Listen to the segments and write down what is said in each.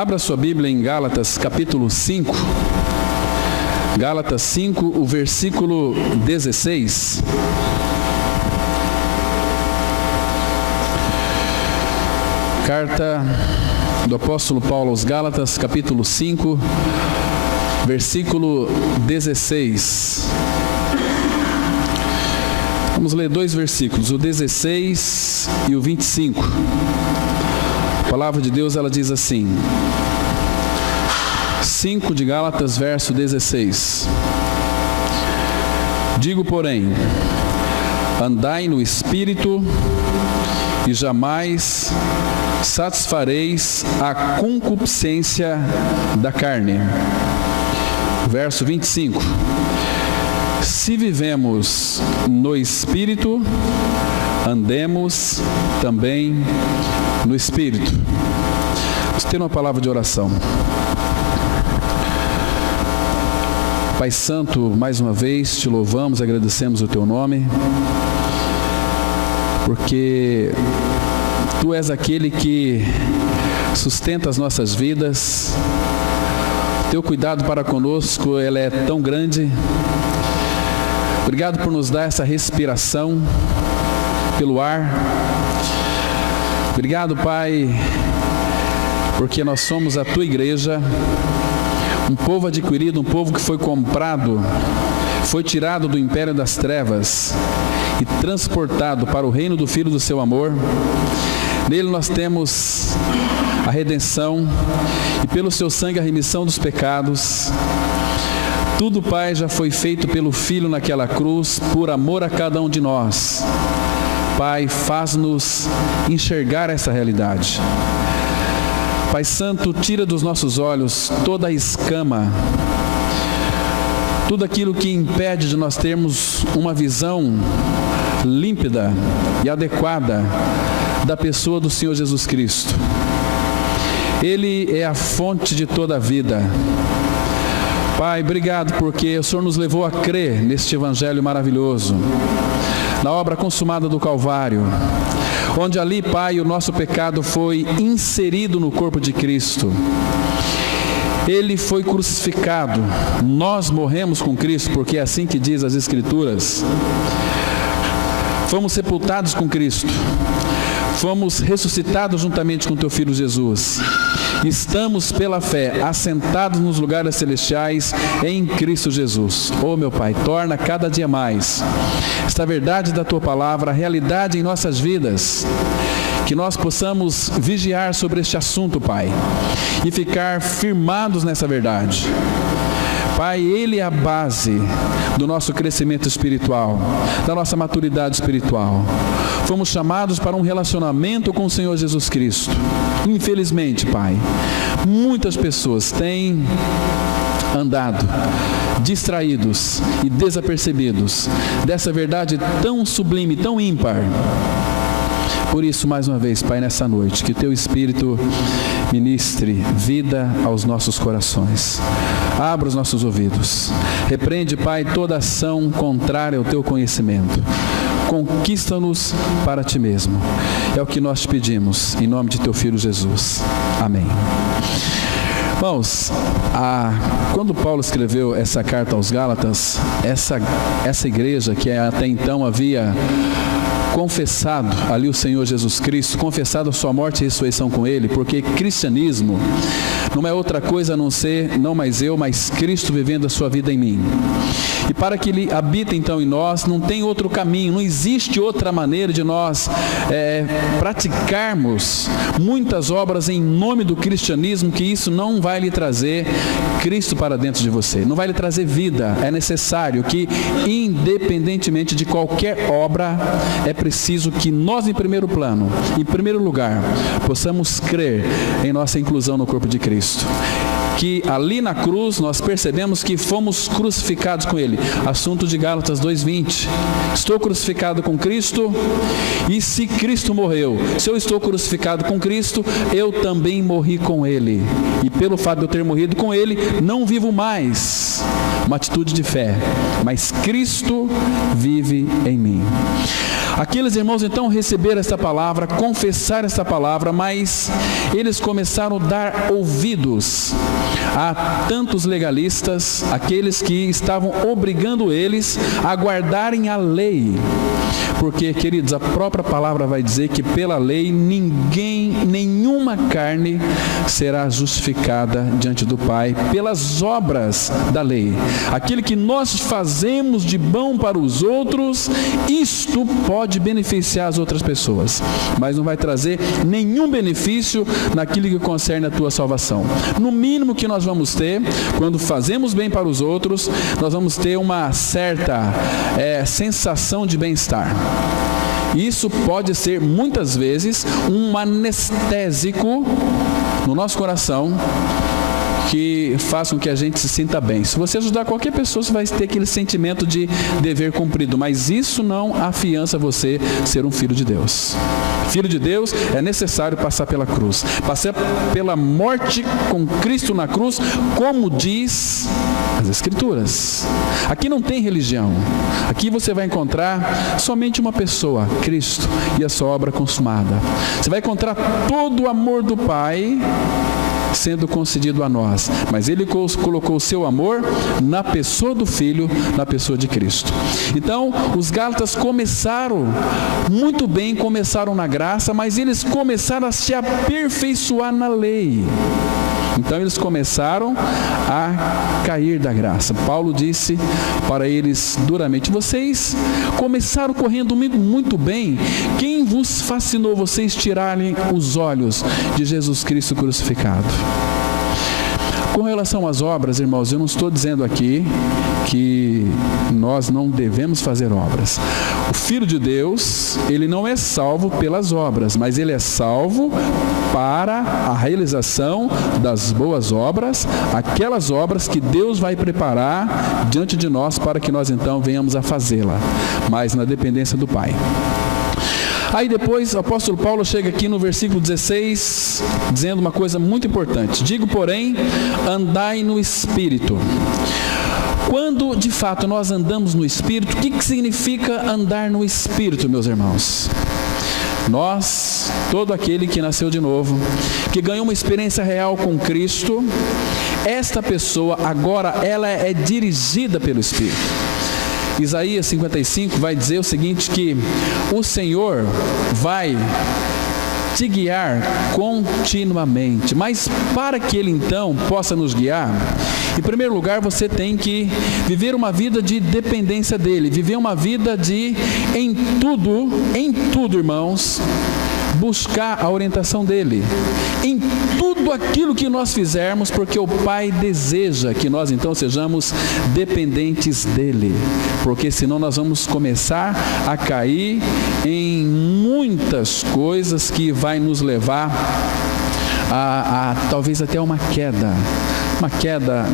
Abra sua Bíblia em Gálatas capítulo 5. Gálatas 5, o versículo 16. Carta do apóstolo Paulo aos Gálatas, capítulo 5, versículo 16. Vamos ler dois versículos, o 16 e o 25. A palavra de Deus, ela diz assim, 5 de Gálatas, verso 16. Digo, porém, andai no Espírito e jamais satisfareis a concupiscência da carne. Verso 25. Se vivemos no Espírito, andemos também no Espírito. Vamos ter uma palavra de oração. Pai Santo, mais uma vez te louvamos, agradecemos o teu nome, porque tu és aquele que sustenta as nossas vidas. Teu cuidado para conosco, ele é tão grande. Obrigado por nos dar essa respiração pelo ar. Obrigado, Pai, porque nós somos a tua igreja, um povo adquirido, um povo que foi comprado, foi tirado do império das trevas e transportado para o reino do Filho do seu amor. Nele nós temos a redenção e pelo seu sangue a remissão dos pecados. Tudo, Pai, já foi feito pelo Filho naquela cruz, por amor a cada um de nós. Pai, faz-nos enxergar essa realidade. Pai Santo, tira dos nossos olhos toda a escama, tudo aquilo que impede de nós termos uma visão límpida e adequada da pessoa do Senhor Jesus Cristo. Ele é a fonte de toda a vida. Pai, obrigado porque o Senhor nos levou a crer neste Evangelho maravilhoso, na obra consumada do Calvário, onde ali, Pai, o nosso pecado foi inserido no corpo de Cristo. Ele foi crucificado, nós morremos com Cristo, porque é assim que diz as Escrituras. Fomos sepultados com Cristo, fomos ressuscitados juntamente com teu Filho Jesus. Estamos pela fé assentados nos lugares celestiais em Cristo Jesus. Oh, meu Pai, torna cada dia mais esta verdade da tua palavra realidade em nossas vidas. Que nós possamos vigiar sobre este assunto, Pai, e ficar firmados nessa verdade. Pai, Ele é a base do nosso crescimento espiritual, da nossa maturidade espiritual. Fomos chamados para um relacionamento com o Senhor Jesus Cristo. Infelizmente, Pai, muitas pessoas têm andado distraídos e desapercebidos dessa verdade tão sublime, tão ímpar. Por isso, mais uma vez, Pai, nessa noite, que Teu Espírito ministre vida aos nossos corações. Abra os nossos ouvidos. Repreende, Pai, toda ação contrária ao Teu conhecimento. Conquista-nos para Ti mesmo. É o que nós te pedimos, em nome de Teu Filho Jesus. Amém. Irmãos, quando Paulo escreveu essa carta aos Gálatas, essa igreja que até então havia confessado ali o Senhor Jesus Cristo, confessado a sua morte e ressurreição com Ele, porque cristianismo não é outra coisa a não ser, não mais eu, mas Cristo vivendo a sua vida em mim. E para que Ele habite então em nós, não tem outro caminho, não existe outra maneira de nós praticarmos muitas obras em nome do cristianismo, que isso não vai lhe trazer Cristo para dentro de você, não vai lhe trazer vida. É necessário que, independentemente de qualquer obra, é preciso que nós, em primeiro plano, em primeiro lugar, possamos crer em nossa inclusão no corpo de Cristo. Que ali na cruz nós percebemos que fomos crucificados com Ele. Assunto de Gálatas 2:20. Estou crucificado com Cristo, e se Cristo morreu, se eu estou crucificado com Cristo, eu também morri com Ele. E pelo fato de eu ter morrido com Ele, não vivo mais. Uma atitude de fé, mas Cristo vive em mim. Aqueles irmãos então receberam essa palavra, confessaram essa palavra, mas eles começaram a dar ouvidos a tantos legalistas, aqueles que estavam obrigando eles a guardarem a lei. Porque, queridos, a própria palavra vai dizer que pela lei nenhuma carne será justificada diante do Pai pelas obras da lei. Aquilo que nós fazemos de bom para os outros, isto pode beneficiar as outras pessoas, mas não vai trazer nenhum benefício naquilo que concerne a tua salvação. No mínimo que nós vamos ter, quando fazemos bem para os outros, nós vamos ter uma certa sensação de bem-estar. Isso pode ser, muitas vezes, um anestésico no nosso coração, que faz com que a gente se sinta bem. Se você ajudar qualquer pessoa, você vai ter aquele sentimento de dever cumprido, mas isso não afiança você ser um filho de Deus. Filho de Deus é necessário passar pela cruz, passar pela morte com Cristo na cruz, como diz as Escrituras. Aqui não tem religião, aqui você vai encontrar somente uma pessoa, Cristo, e a sua obra consumada. Você vai encontrar todo o amor do Pai sendo concedido a nós, mas Ele colocou o seu amor na pessoa do Filho, na pessoa de Cristo. Então, os Gálatas começaram muito bem, começaram na graça, mas eles começaram a se aperfeiçoar na lei. Então eles começaram a cair da graça. Paulo disse para eles duramente: vocês começaram correndo muito bem. Quem vos fascinou vocês tirarem os olhos de Jesus Cristo crucificado? Com relação às obras, irmãos, eu não estou dizendo aqui que nós não devemos fazer obras. O Filho de Deus, ele não é salvo pelas obras, mas ele é salvo para a realização das boas obras, aquelas obras que Deus vai preparar diante de nós para que nós então venhamos a fazê-la, mas na dependência do Pai. Aí depois o apóstolo Paulo chega aqui no versículo 16, dizendo uma coisa muito importante: digo, porém, andai no Espírito. Quando de fato nós andamos no Espírito, o que significa andar no Espírito, meus irmãos? Nós, todo aquele que nasceu de novo, que ganhou uma experiência real com Cristo, esta pessoa agora ela é dirigida pelo Espírito. Isaías 55 vai dizer o seguinte, que o Senhor vai te guiar continuamente, mas para que Ele então possa nos guiar, em primeiro lugar você tem que viver uma vida de dependência dEle, viver uma vida de, em tudo, irmãos, buscar a orientação dEle, em tudo aquilo que nós fizermos, porque o Pai deseja que nós então sejamos dependentes dEle, porque senão nós vamos começar a cair em muitas coisas que vai nos levar a talvez até uma queda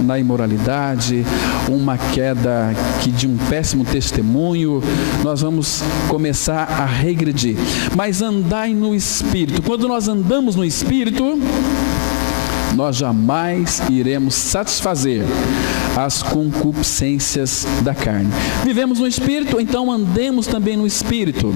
na imoralidade, uma queda de um péssimo testemunho. Nós vamos começar a regredir. Mas andai no Espírito. Quando nós andamos no Espírito, nós jamais iremos satisfazer as concupiscências da carne. Vivemos no Espírito, então andemos também no Espírito,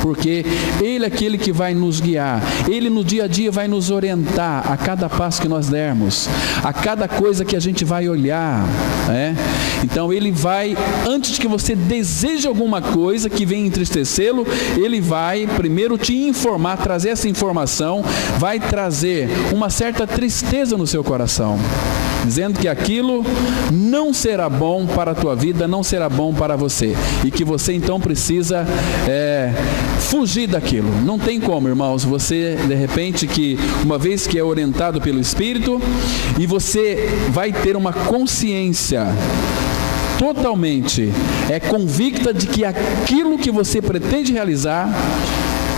porque Ele é aquele que vai nos guiar, Ele no dia a dia vai nos orientar a cada passo que nós dermos, a cada coisa que a gente vai olhar, né? Então Ele vai, antes de que você deseje alguma coisa que venha entristecê-lo, Ele vai primeiro te informar, trazer essa informação, vai trazer uma certa tristeza no seu coração, dizendo que aquilo não será bom para a tua vida, não será bom para você, e que você então precisa fugir daquilo. Não tem como, irmãos, você de repente, que uma vez que é orientado pelo Espírito, e você vai ter uma consciência totalmente convicta de que aquilo que você pretende realizar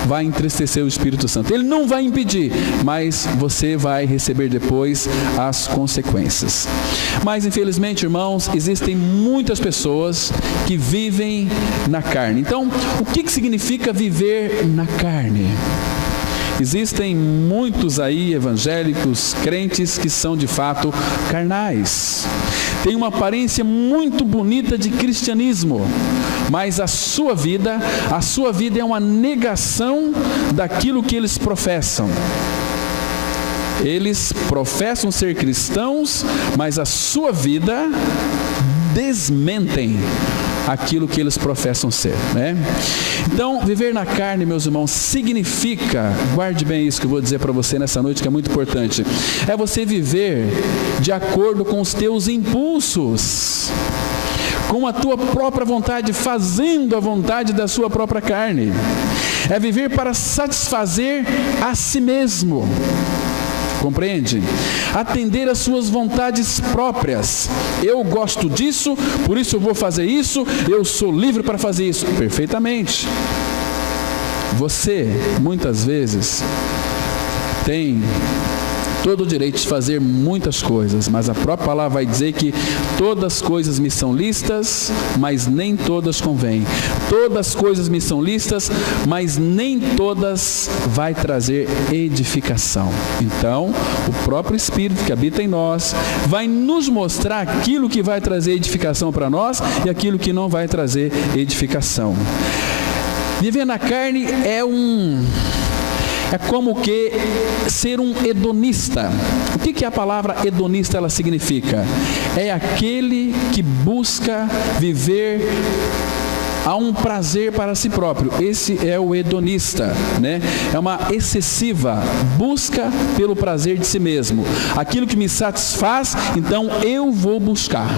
vai entristecer o Espírito Santo. Ele não vai impedir, mas você vai receber depois as consequências. Mas infelizmente, irmãos, existem muitas pessoas que vivem na carne. Então, o que significa viver na carne? Existem muitos aí evangélicos, crentes que são de fato carnais. Tem uma aparência muito bonita de cristianismo, mas a sua vida é uma negação daquilo que eles professam. Eles professam ser cristãos, mas a sua vida desmentem aquilo que eles professam ser, né? Então, viver na carne, meus irmãos, significa, guarde bem isso que eu vou dizer para você nessa noite, que é muito importante, é você viver de acordo com os teus impulsos, com a tua própria vontade, fazendo a vontade da sua própria carne. É viver para satisfazer a si mesmo. Compreende? Atender às suas vontades próprias. Eu gosto disso, por isso eu vou fazer isso, eu sou livre para fazer isso. Perfeitamente. Você, muitas vezes, tem todo o direito de fazer muitas coisas, mas a própria palavra vai dizer que todas as coisas me são lícitas, mas nem todas convêm. Todas as coisas me são lícitas, mas nem todas vai trazer edificação. Então, o próprio Espírito que habita em nós vai nos mostrar aquilo que vai trazer edificação para nós e aquilo que não vai trazer edificação. Viver na carne é como que ser um hedonista. O que a palavra hedonista ela significa? É aquele que busca viver a um prazer para si próprio. Esse é o hedonista, né? É uma excessiva busca pelo prazer de si mesmo. Aquilo que me satisfaz, então eu vou buscar.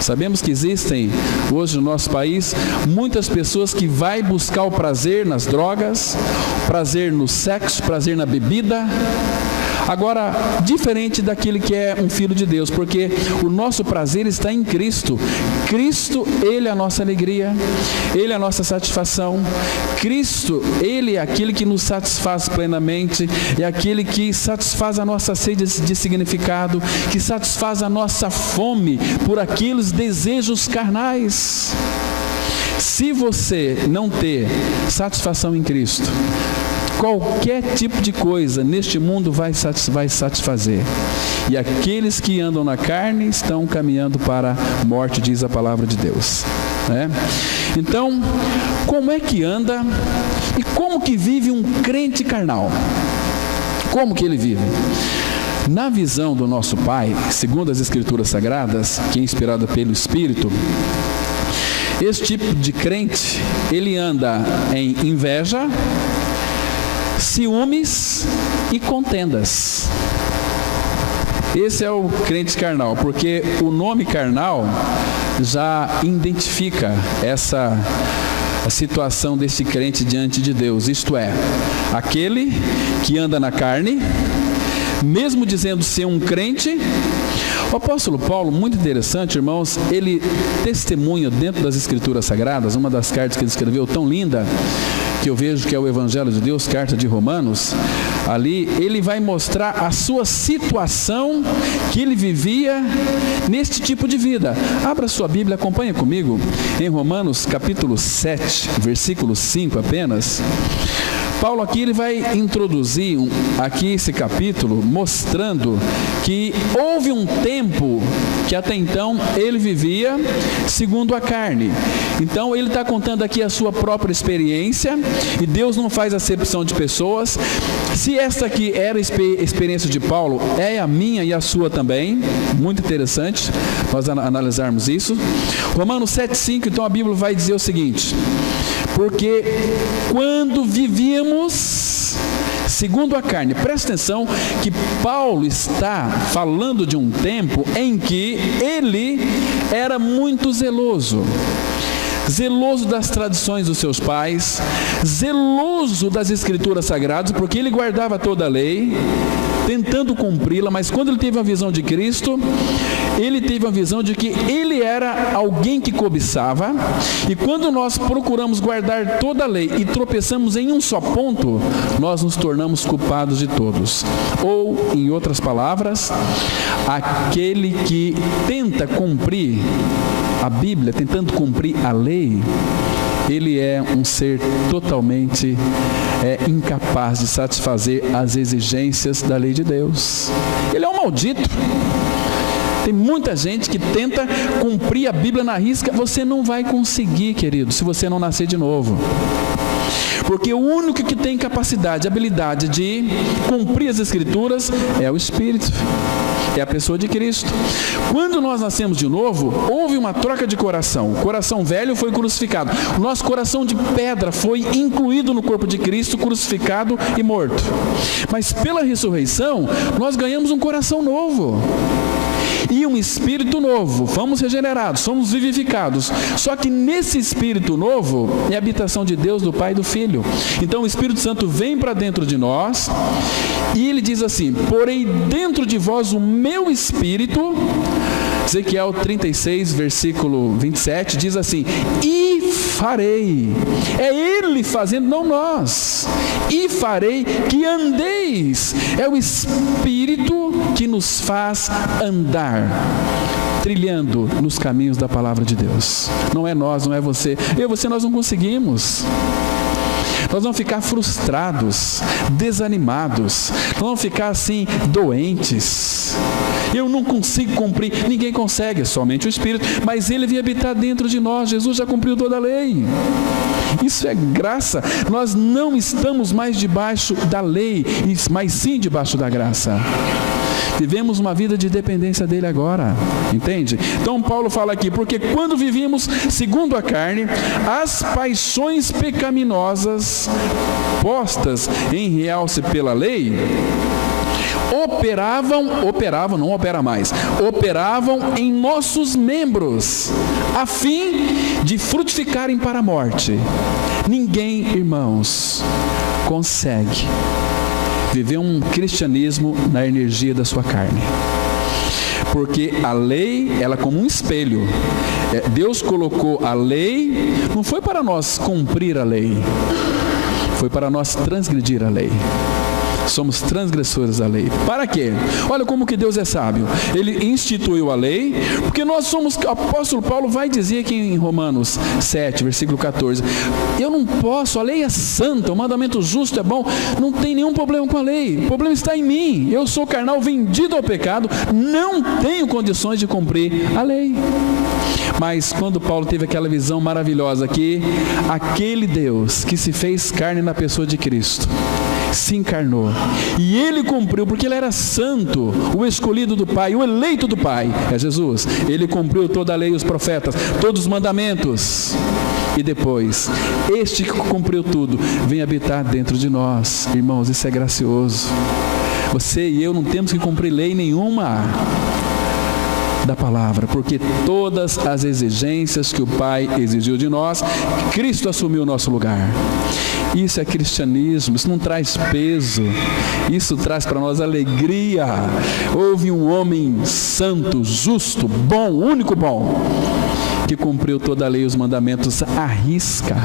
Sabemos que existem hoje no nosso país muitas pessoas que vai buscar o prazer nas drogas, prazer no sexo, prazer na bebida. Agora, diferente daquele que é um filho de Deus, porque o nosso prazer está em Cristo. Cristo, Ele é a nossa alegria, Ele é a nossa satisfação. Cristo, Ele é aquele que nos satisfaz plenamente, é aquele que satisfaz a nossa sede de significado, que satisfaz a nossa fome por aqueles desejos carnais. Se você não ter satisfação em Cristo, qualquer tipo de coisa neste mundo vai satisfazer. E aqueles que andam na carne estão caminhando para a morte, diz a palavra de Deus, né? Então, como é que anda e como que vive um crente carnal? Como que ele vive? Na visão do nosso Pai, segundo as Escrituras Sagradas, que é inspirada pelo Espírito, esse tipo de crente, ele anda em inveja, ciúmes e contendas. Esse é o crente carnal, porque o nome carnal já identifica a situação desse crente diante de Deus, isto é, aquele que anda na carne, mesmo dizendo ser um crente. O apóstolo Paulo, muito interessante, irmãos, ele testemunha dentro das Escrituras Sagradas, uma das cartas que ele escreveu tão linda, que eu vejo que é o Evangelho de Deus, carta de Romanos. Ali ele vai mostrar a sua situação que ele vivia neste tipo de vida. Abra sua Bíblia, acompanha comigo em Romanos capítulo 7, versículo 5 apenas. Paulo aqui ele vai introduzir aqui esse capítulo mostrando que houve um tempo que até então ele vivia segundo a carne. Então ele está contando aqui a sua própria experiência e Deus não faz acepção de pessoas. Se esta aqui era a experiência de Paulo, é a minha e a sua também. Muito interessante nós analisarmos isso. Romanos 7,5, então a Bíblia vai dizer o seguinte: porque quando vivíamos segundo a carne, presta atenção que Paulo está falando de um tempo em que ele era muito zeloso das tradições dos seus pais, zeloso das Escrituras Sagradas, porque ele guardava toda a lei, tentando cumpri-la, mas quando ele teve a visão de Cristo, ele teve a visão de que ele era alguém que cobiçava, e quando nós procuramos guardar toda a lei e tropeçamos em um só ponto, nós nos tornamos culpados de todos. Ou, em outras palavras, aquele que tenta cumprir a Bíblia, tentando cumprir a lei, ele é um ser totalmente incapaz de satisfazer as exigências da lei de Deus. Ele é um maldito. Tem muita gente que tenta cumprir a Bíblia na risca. Você não vai conseguir, querido, se você não nascer de novo. Porque o único que tem capacidade, habilidade de cumprir as Escrituras é o Espírito, é a pessoa de Cristo. Quando nós nascemos de novo, houve uma troca de coração. O coração velho foi crucificado. O nosso coração de pedra foi incluído no corpo de Cristo, crucificado e morto. Mas pela ressurreição, nós ganhamos um coração novo. E um espírito novo, fomos regenerados, somos vivificados. Só que nesse espírito novo é a habitação de Deus, do Pai e do Filho. Então o Espírito Santo vem para dentro de nós e ele diz assim: porei dentro de vós o meu espírito. Ezequiel 36, versículo 27, diz assim: e farei. É ele fazendo, não nós. E farei que andeis. É o Espírito que nos faz andar, trilhando nos caminhos da palavra de Deus. Não é nós, não é você. Eu e você, nós não conseguimos. Nós vamos ficar frustrados, desanimados, nós vamos ficar assim, doentes. Eu não consigo cumprir, ninguém consegue, é somente o Espírito, mas ele vem habitar dentro de nós. Jesus já cumpriu toda a lei. Isso é graça. Nós não estamos mais debaixo da lei, mas sim debaixo da graça. Vivemos uma vida de dependência dele agora, entende? Então Paulo fala aqui: porque quando vivíamos segundo a carne, as paixões pecaminosas postas em realce pela lei, operavam em nossos membros, a fim de frutificarem para a morte. Ninguém, irmãos, consegue viver um cristianismo na energia da sua carne. Porque a lei, ela é como um espelho. Deus colocou a lei, não foi para nós cumprir a lei, foi para nós transgredir a lei. Somos transgressores da lei. Para quê? Olha como que Deus é sábio. Ele instituiu a lei, porque nós somos, o apóstolo Paulo vai dizer aqui em Romanos 7, versículo 14, eu não posso, a lei é santa, o mandamento justo é bom, não tem nenhum problema com a lei, o problema está em mim, eu sou carnal, vendido ao pecado, não tenho condições de cumprir a lei. Mas quando Paulo teve aquela visão maravilhosa que aquele Deus que se fez carne na pessoa de Cristo, se encarnou, e ele cumpriu, porque ele era santo, o escolhido do Pai, o eleito do Pai, é Jesus. Ele cumpriu toda a lei e os profetas, todos os mandamentos, e depois, este que cumpriu tudo, vem habitar dentro de nós. Irmãos, isso é gracioso. Você e eu não temos que cumprir lei nenhuma da palavra, porque todas as exigências que o Pai exigiu de nós, Cristo assumiu o nosso lugar. Isso é cristianismo, isso não traz peso, isso traz para nós alegria. Houve um homem santo, justo, bom, único bom, que cumpriu toda a lei e os mandamentos à risca.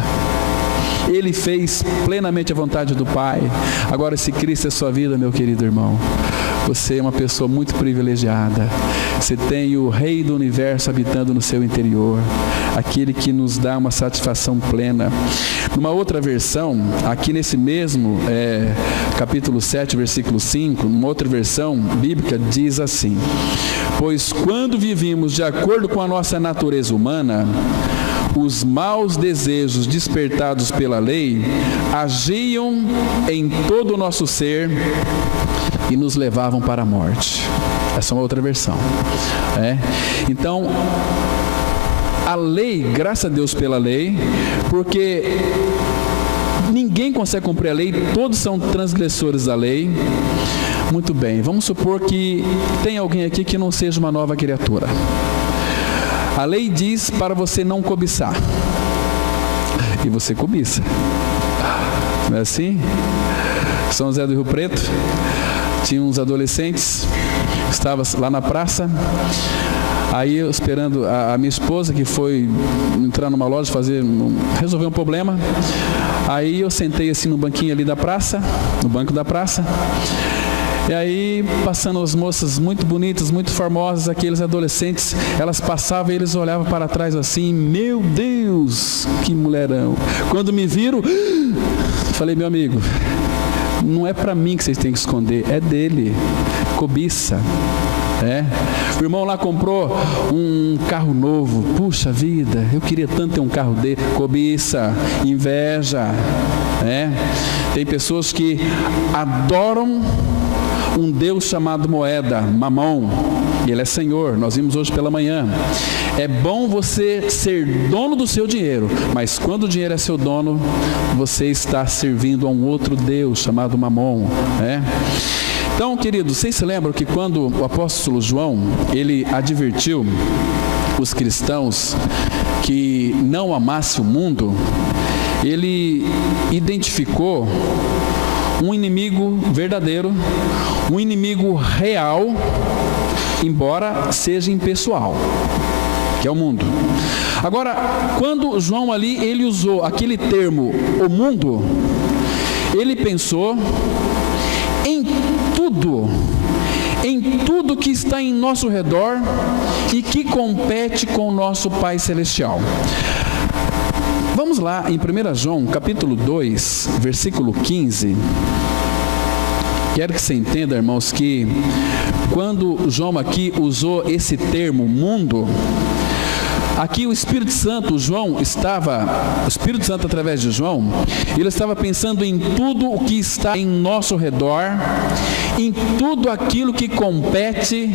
Ele fez plenamente a vontade do Pai. Agora, se Cristo é sua vida, meu querido irmão, você é uma pessoa muito privilegiada. Você tem o Rei do Universo habitando no seu interior, aquele que nos dá uma satisfação plena. Numa outra versão, aqui nesse mesmo capítulo 7, versículo 5, numa outra versão bíblica, diz assim: pois quando vivimos de acordo com a nossa natureza humana, os maus desejos despertados pela lei agiam em todo o nosso ser e nos levavam para a morte. Essa é uma outra versão. Então, a lei, graças a Deus pela lei, porque ninguém consegue cumprir a lei, todos são transgressores da lei. Muito bem, vamos supor que tem alguém aqui que não seja uma nova criatura. A lei diz para você não cobiçar, e você cobiça, não é assim? São José do Rio Preto, tinha uns adolescentes, estava lá na praça, aí eu esperando a minha esposa, que foi entrar numa loja resolver um problema. Aí eu sentei assim no banquinho ali da praça, no banco da praça, E aí, passando as moças muito bonitas, muito formosas, aqueles adolescentes, elas passavam e eles olhavam para trás assim, meu Deus, que mulherão. Quando me viram, falei, meu amigo, não é para mim que vocês têm que esconder, é dele, cobiça. O irmão lá comprou um carro novo, puxa vida, eu queria tanto ter um carro dele, cobiça, inveja. Tem pessoas que adoram um Deus chamado moeda, mamão, e ele é Senhor, nós vimos hoje pela manhã. É bom você ser dono do seu dinheiro, mas quando o dinheiro é seu dono, você está servindo a um outro Deus chamado mamão. Então, queridos, vocês se lembram que quando o apóstolo João, ele advertiu os cristãos que não amassem o mundo, ele identificou um inimigo verdadeiro, um inimigo real, embora seja impessoal, que é o mundo. Agora, quando João ali, ele usou aquele termo, o mundo, ele pensou em tudo que está em nosso redor e que compete com o nosso Pai Celestial. Vamos lá em 1 João, capítulo 2, versículo 15. Quero que você entenda, irmãos, que quando João aqui usou esse termo mundo, aqui o Espírito Santo, o Espírito Santo através de João, ele estava pensando em tudo o que está em nosso redor, em tudo aquilo que compete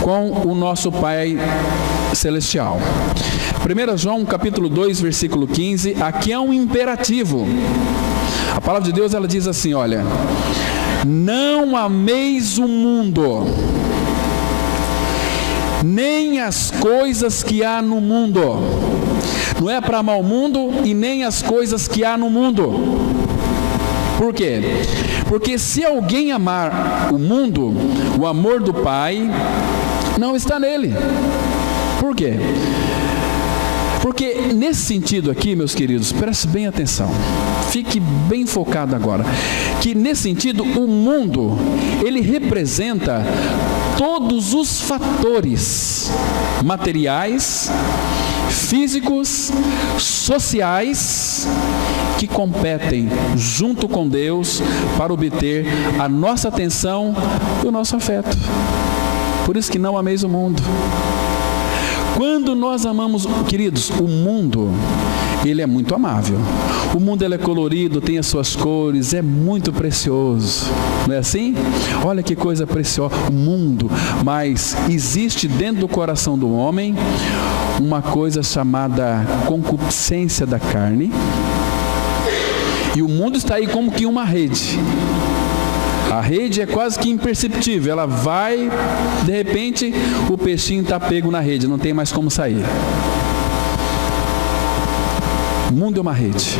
com o nosso Pai Celestial. 1 João capítulo 2, versículo 15, aqui é um imperativo. A palavra de Deus, ela diz assim, olha, não ameis o mundo, nem as coisas que há no mundo. Não é para amar o mundo e nem as coisas que há no mundo. Por quê? Porque se alguém amar o mundo, o amor do Pai não está nele. Por quê? Porque nesse sentido aqui, meus queridos, preste bem atenção, fique bem focado agora, que nesse sentido o mundo, ele representa todos os fatores materiais, físicos, sociais, que competem junto com Deus para obter a nossa atenção e o nosso afeto. Por isso que não ameis o mundo. Quando nós amamos, queridos, o mundo, ele é muito amável. O mundo, ele é colorido, tem as suas cores, é muito precioso. Não é assim? Olha que coisa preciosa, o mundo. Mas existe dentro do coração do homem uma coisa chamada concupiscência da carne. E o mundo está aí como que uma rede. A rede é quase que imperceptível, ela vai, de repente, o peixinho está pego na rede, não tem mais como sair. O mundo é uma rede.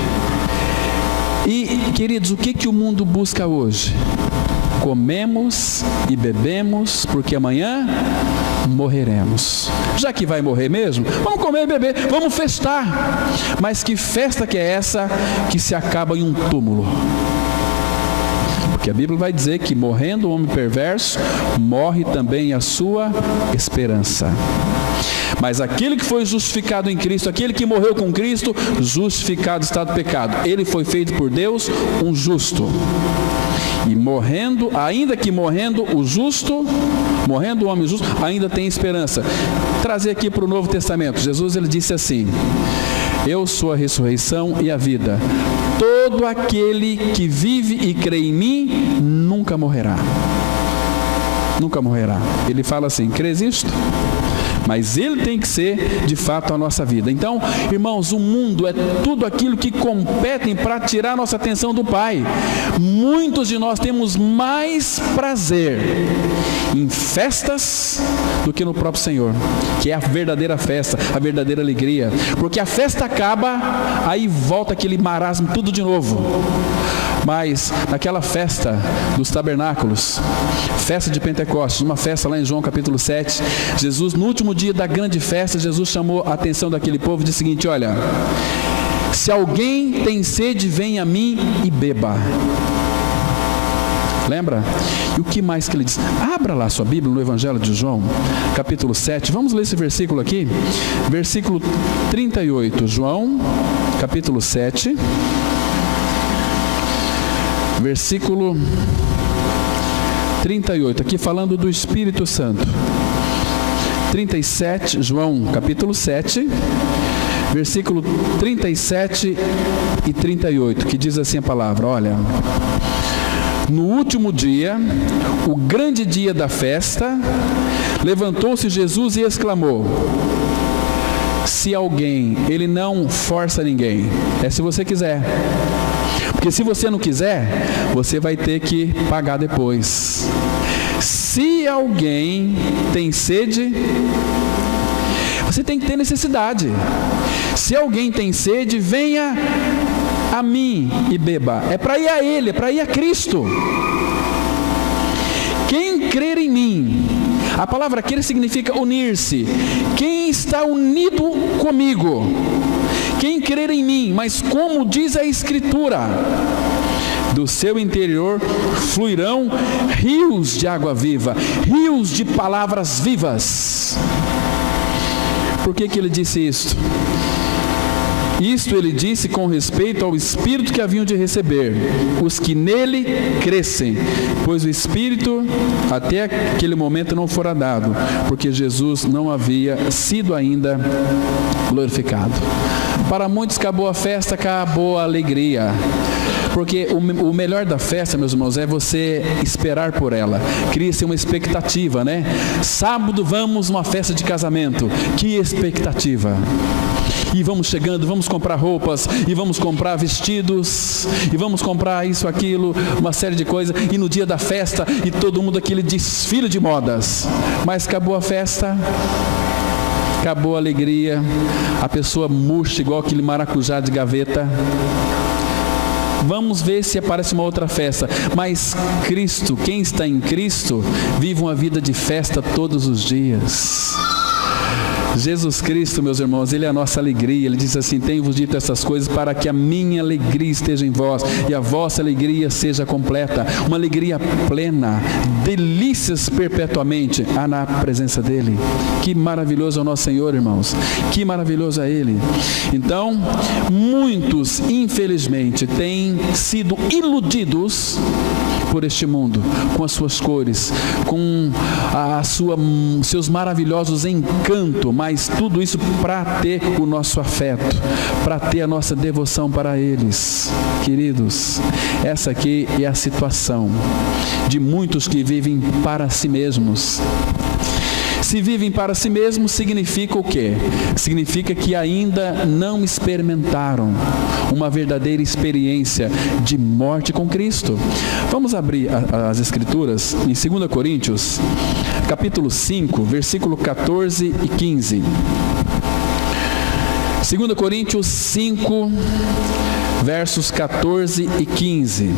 E, queridos, o que o mundo busca hoje? Comemos e bebemos, porque amanhã morreremos. Já que vai morrer mesmo, vamos comer e beber, vamos festar. Mas que festa que é essa que se acaba em um túmulo? Porque a Bíblia vai dizer que morrendo o homem perverso, morre também a sua esperança. Mas aquele que foi justificado em Cristo, aquele que morreu com Cristo, justificado está do pecado. Ele foi feito por Deus um justo. E morrendo, ainda que morrendo o justo, morrendo o homem justo, ainda tem esperança. Trazer aqui para o Novo Testamento, Jesus, ele disse assim: eu sou a ressurreição e a vida. Todo aquele que vive e crê em mim, nunca morrerá. Nunca morrerá. Ele fala assim, crês isto? Mas ele tem que ser, de fato, a nossa vida. Então, irmãos, o mundo é tudo aquilo que competem para tirar nossa atenção do Pai. Muitos de nós temos mais prazer em festas do que no próprio Senhor, que é a verdadeira festa, a verdadeira alegria. Porque a festa acaba, aí volta aquele marasmo tudo de novo. Mas naquela festa dos tabernáculos, festa de Pentecostes, uma festa lá em João capítulo 7, Jesus, no último dia da grande festa, Jesus chamou a atenção daquele povo e disse o seguinte: olha, se alguém tem sede, vem a mim e beba. Lembra? E o que mais que ele diz? Abra lá sua Bíblia no Evangelho de João, capítulo 7. Vamos ler esse versículo aqui. Versículo 38. João, capítulo 7. Versículo 38. Aqui falando do Espírito Santo. 37, João, capítulo 7. Versículo 37 e 38, que diz assim a palavra, olha: no último dia, o grande dia da festa, levantou-se Jesus e exclamou: se alguém, ele não força ninguém, é se você quiser, porque se você não quiser, você vai ter que pagar depois. Se alguém tem sede, você tem que ter necessidade. Se alguém tem sede, venha a mim e beba. É para ir a Ele, é para ir a Cristo. Quem crer em mim, a palavra crer significa unir-se. Quem está unido comigo, quem crer em mim, mas como diz a Escritura, do seu interior fluirão rios de água viva, rios de palavras vivas. Por que ele disse isto? Isto ele disse com respeito ao Espírito que haviam de receber os que nele crescem, pois o Espírito até aquele momento não fora dado, porque Jesus não havia sido ainda glorificado. Para muitos acabou a festa, acabou a alegria. Porque o melhor da festa, meus irmãos, é você esperar por ela. Cria-se uma expectativa, né? Sábado vamos numa festa de casamento. Que expectativa! E vamos chegando, vamos comprar roupas, e vamos comprar vestidos, e vamos comprar isso, aquilo, uma série de coisas, e no dia da festa, e todo mundo aquele desfile de modas. Mas acabou a festa, acabou a alegria, a pessoa murcha igual aquele maracujá de gaveta. Vamos ver se aparece uma outra festa. Mas Cristo, quem está em Cristo, vive uma vida de festa todos os dias. Jesus Cristo, meus irmãos, Ele é a nossa alegria. Ele diz assim: tenho-vos dito essas coisas para que a minha alegria esteja em vós e a vossa alegria seja completa. Uma alegria plena, delícias perpetuamente há na presença dEle. Que maravilhoso é o nosso Senhor, irmãos. Que maravilhoso é Ele. Então, muitos, infelizmente, têm sido iludidos por este mundo, com as suas cores, com seus maravilhosos encantos, mas tudo isso para ter o nosso afeto, para ter a nossa devoção para eles. Queridos, essa aqui é a situação de muitos que vivem para si mesmos. Se vivem para si mesmos, significa o quê? Significa que ainda não experimentaram uma verdadeira experiência de morte com Cristo. Vamos abrir as Escrituras em 2 Coríntios, capítulo 5, versículo 14 e 15. 2 Coríntios 5, versos 14 e 15.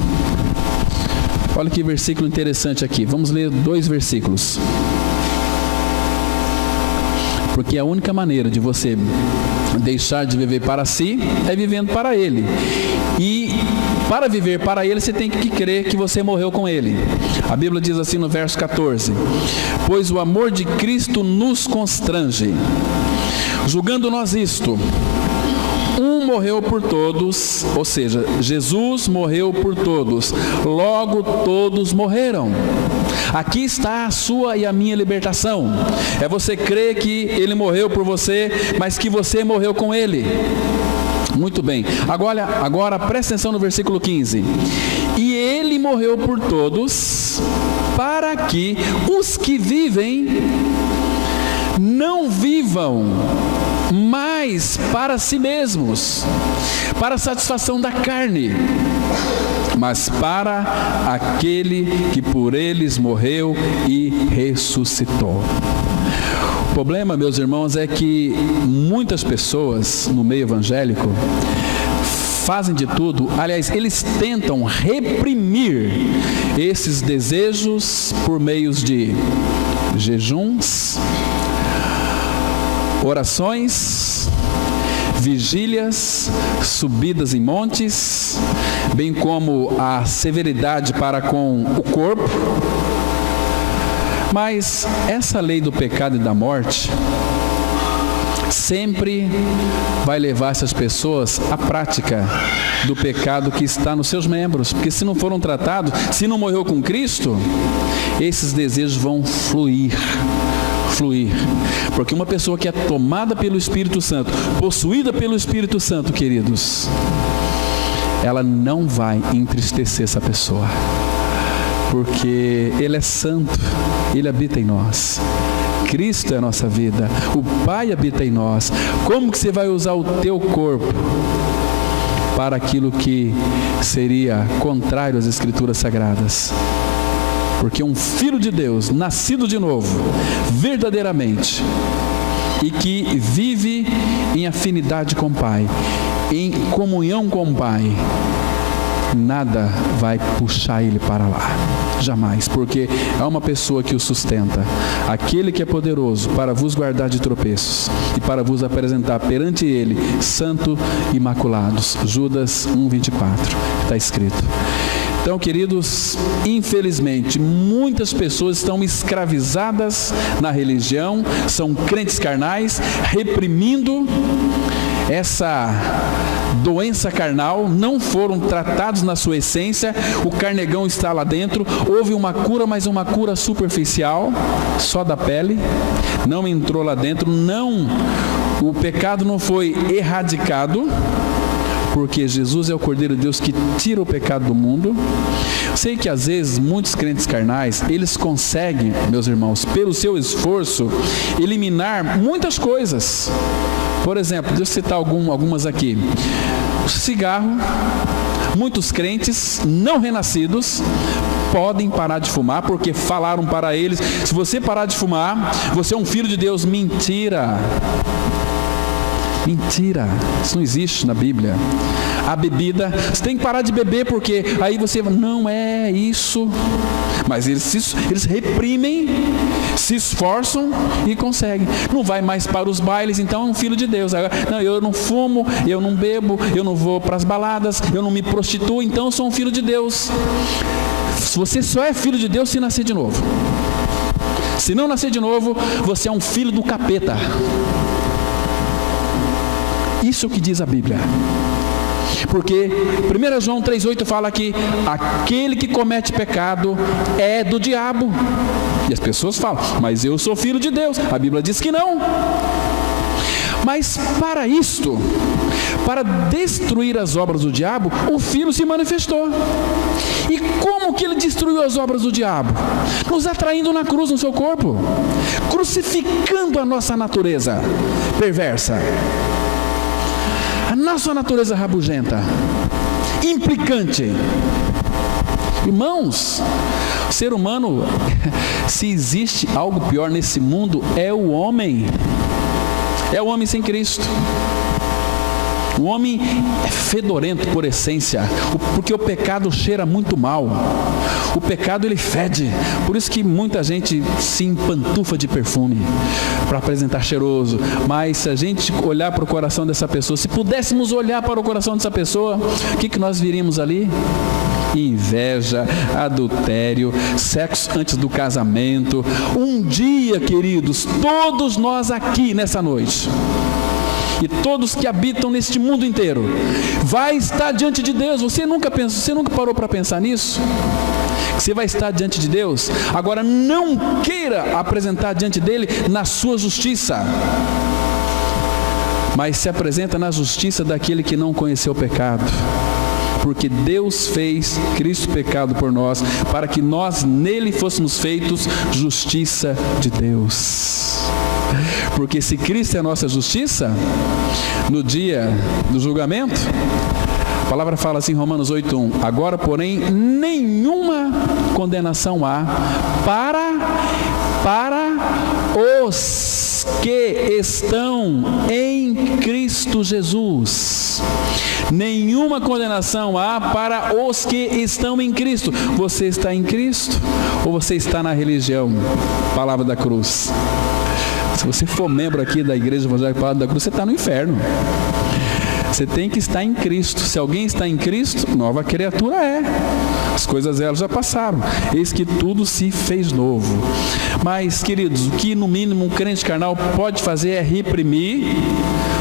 Olha que versículo interessante aqui. Vamos ler 2 versículos. Porque a única maneira de você deixar de viver para si é vivendo para Ele. E para viver para Ele, você tem que crer que você morreu com Ele. A Bíblia diz assim no verso 14: pois o amor de Cristo nos constrange, julgando nós isto: um morreu por todos, ou seja, Jesus morreu por todos, logo todos morreram. Aqui está a sua e a minha libertação. É você crer que Ele morreu por você, mas que você morreu com Ele. Muito bem. Agora presta atenção no versículo 15. E Ele morreu por todos, para que os que vivem não vivam mais para si mesmos, para a satisfação da carne, mas para aquele que por eles morreu e ressuscitou. O problema, meus irmãos, é que muitas pessoas no meio evangélico fazem de tudo, aliás, eles tentam reprimir esses desejos por meios de jejuns, orações, vigílias, subidas em montes, bem como a severidade para com o corpo. Mas essa lei do pecado e da morte sempre vai levar essas pessoas à prática do pecado que está nos seus membros, porque se não foram tratados, se não morreu com Cristo, esses desejos vão fluir, porque uma pessoa que é tomada pelo Espírito Santo, possuída pelo Espírito Santo, queridos, ela não vai entristecer essa pessoa, porque Ele é santo, Ele habita em nós. Cristo é a nossa vida, o Pai habita em nós. Como que você vai usar o teu corpo para aquilo que seria contrário às Escrituras Sagradas? Porque um filho de Deus, nascido de novo, verdadeiramente, e que vive em afinidade com o Pai, em comunhão com o Pai, nada vai puxar ele para lá, jamais, porque é uma pessoa que o sustenta, aquele que é poderoso para vos guardar de tropeços e para vos apresentar perante ele santo e imaculados. Judas 1:24, está escrito. Então, queridos, infelizmente, muitas pessoas estão escravizadas na religião, são crentes carnais, reprimindo essa doença carnal, não foram tratados na sua essência, o carnegão está lá dentro, houve uma cura, mas uma cura superficial, só da pele, não entrou lá dentro, o pecado não foi erradicado, porque Jesus é o Cordeiro de Deus que tira o pecado do mundo. Sei que às vezes muitos crentes carnais, eles conseguem, meus irmãos, pelo seu esforço, eliminar muitas coisas. Por exemplo, deixa eu citar algumas aqui. O cigarro, muitos crentes não renascidos podem parar de fumar, porque falaram para eles, se você parar de fumar, você é um filho de Deus. Mentira! Mentira, isso não existe na Bíblia. A bebida, você tem que parar de beber, porque aí você, não é isso. Mas eles reprimem, se esforçam e conseguem. Não vai mais para os bailes, então é um filho de Deus. Não, eu não fumo, eu não bebo, eu não vou para as baladas, eu não me prostituo, então eu sou um filho de Deus. Você só é filho de Deus se nascer de novo. Se não nascer de novo, você é um filho do capeta. Isso é o que diz a Bíblia. Porque 1 João 3,8 fala que aquele que comete pecado é do diabo. E as pessoas falam, mas eu sou filho de Deus. A Bíblia diz que não. Mas para isto, para destruir as obras do diabo, o Filho se manifestou. E como que ele destruiu as obras do diabo? Nos atraindo na cruz no seu corpo, crucificando a nossa natureza perversa, a nossa natureza rabugenta, implicante. Irmãos, o ser humano, se existe algo pior nesse mundo, é o homem. É o homem sem Cristo. O homem é fedorento por essência, porque o pecado cheira muito mal. O pecado, ele fede. Por isso que muita gente se empantufa de perfume para apresentar cheiroso. Mas se a gente olhar para o coração dessa pessoa, se pudéssemos olhar para o coração dessa pessoa, o que nós viríamos ali? Inveja, adultério, sexo antes do casamento. Um dia, queridos, todos nós aqui nessa noite, e todos que habitam neste mundo inteiro, vai estar diante de Deus. Você nunca parou para pensar nisso? Que você vai estar diante de Deus. Agora, não queira apresentar diante dele na sua justiça, mas se apresenta na justiça daquele que não conheceu o pecado. Porque Deus fez Cristo pecado por nós, para que nós nele fôssemos feitos justiça de Deus. Porque se Cristo é a nossa justiça, no dia do julgamento, a palavra fala assim em Romanos 8:1, agora porém nenhuma condenação há para os que estão em Cristo Jesus. Nenhuma condenação há para os que estão em Cristo. Você está em Cristo ou você está na religião? Palavra da cruz. Se você for membro aqui da Igreja Evangélica Palavra da Cruz, você está no inferno. Você tem que estar em Cristo. Se alguém está em Cristo, nova criatura é. As coisas elas já passaram. Eis que tudo se fez novo. Mas, queridos, o que no mínimo um crente carnal pode fazer é reprimir,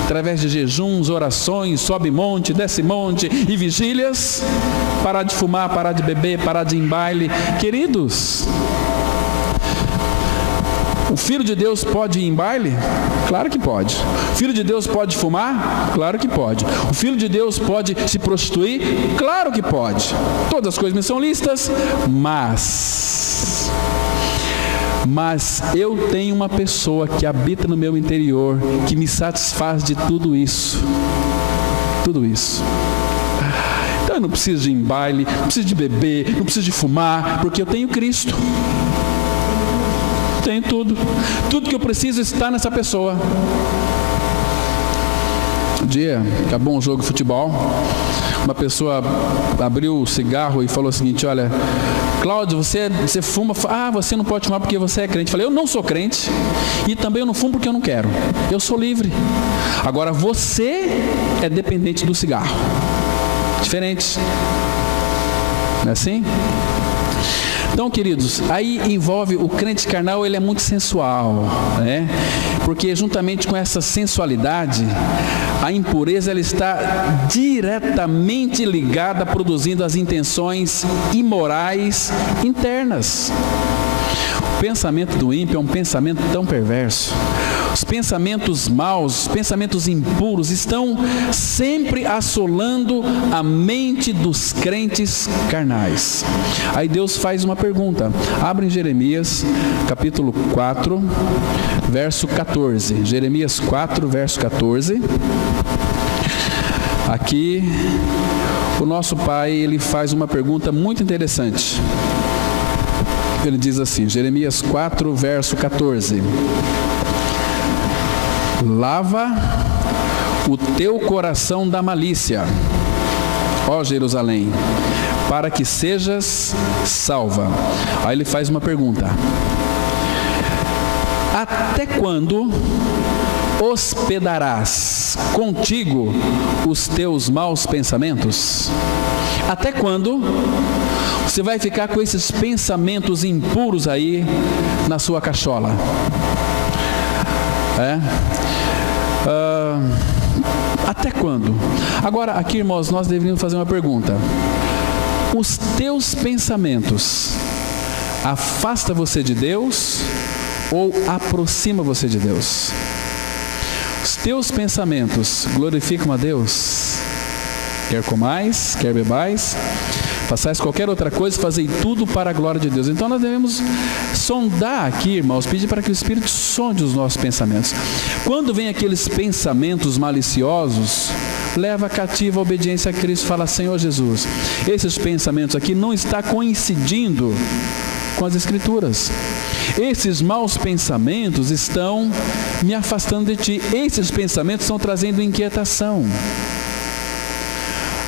através de jejuns, orações, sobe monte, desce monte e vigílias, parar de fumar, parar de beber, parar de ir em baile. Queridos, o Filho de Deus pode ir em baile? Claro que pode. O Filho de Deus pode fumar? Claro que pode. O Filho de Deus pode se prostituir? Claro que pode. Todas as coisas me são lícitas, mas eu tenho uma pessoa que habita no meu interior, que me satisfaz de tudo isso. Tudo isso. Então eu não preciso de ir em baile, não preciso de beber, não preciso de fumar, porque eu tenho Cristo. Tenho tudo. Tudo que eu preciso está nessa pessoa. Um dia, acabou um jogo de futebol, uma pessoa abriu o cigarro e falou o seguinte: olha, Cláudio, você fuma? Você não pode fumar porque você é crente. Eu falei, eu não sou crente e também eu não fumo porque eu não quero. Eu sou livre. Agora você é dependente do cigarro. Diferente. Não é assim? Então, queridos, aí envolve o crente carnal, ele é muito sensual, né? Porque juntamente com essa sensualidade, a impureza ela está diretamente ligada, produzindo as intenções imorais internas. O pensamento do ímpio é um pensamento tão perverso. Os pensamentos maus, os pensamentos impuros estão sempre assolando a mente dos crentes carnais. Aí Deus faz uma pergunta. Abre em Jeremias, capítulo 4, verso 14. Jeremias 4, verso 14. Aqui, o nosso Pai, ele faz uma pergunta muito interessante. Ele diz assim, Jeremias 4, verso 14. Lava o teu coração da malícia, ó Jerusalém, para que sejas salva. Aí ele faz uma pergunta. Até quando hospedarás contigo os teus maus pensamentos? Até quando você vai ficar com esses pensamentos impuros aí na sua cachola? Até quando? Agora, aqui, irmãos, nós deveríamos fazer uma pergunta. Os teus pensamentos afasta você de Deus ou aproxima você de Deus? Os teus pensamentos glorificam a Deus? Quer comais, quer bebais, façais qualquer outra coisa, fazei tudo para a glória de Deus. Então nós devemos sondar aqui, irmãos, pedir para que o Espírito sonde os nossos pensamentos. Quando vem aqueles pensamentos maliciosos, leva cativa a obediência a Cristo, fala, Senhor Jesus, esses pensamentos aqui não estão coincidindo com as Escrituras. Esses maus pensamentos estão me afastando de Ti. Esses pensamentos estão trazendo inquietação.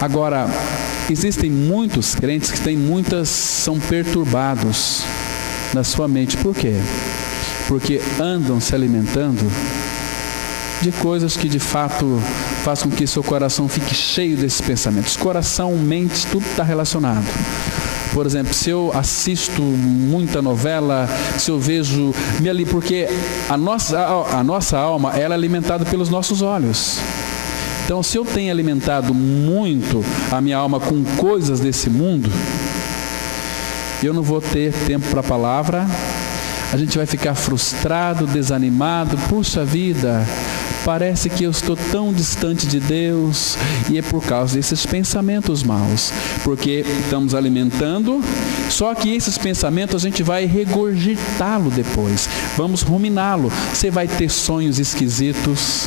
Agora, existem muitos crentes que são perturbados na sua mente. Por quê? Porque andam se alimentando de coisas que de fato fazem com que seu coração fique cheio desses pensamentos. Coração, mente, tudo está relacionado. Por exemplo, se eu assisto muita novela, se eu vejo, porque a nossa alma ela é alimentada pelos nossos olhos. Então, se eu tenho alimentado muito a minha alma com coisas desse mundo, eu não vou ter tempo para a palavra, a gente vai ficar frustrado, desanimado, puxa vida, parece que eu estou tão distante de Deus, e é por causa desses pensamentos maus, porque estamos alimentando, só que esses pensamentos a gente vai regurgitá-lo depois, vamos ruminá-lo, você vai ter sonhos esquisitos.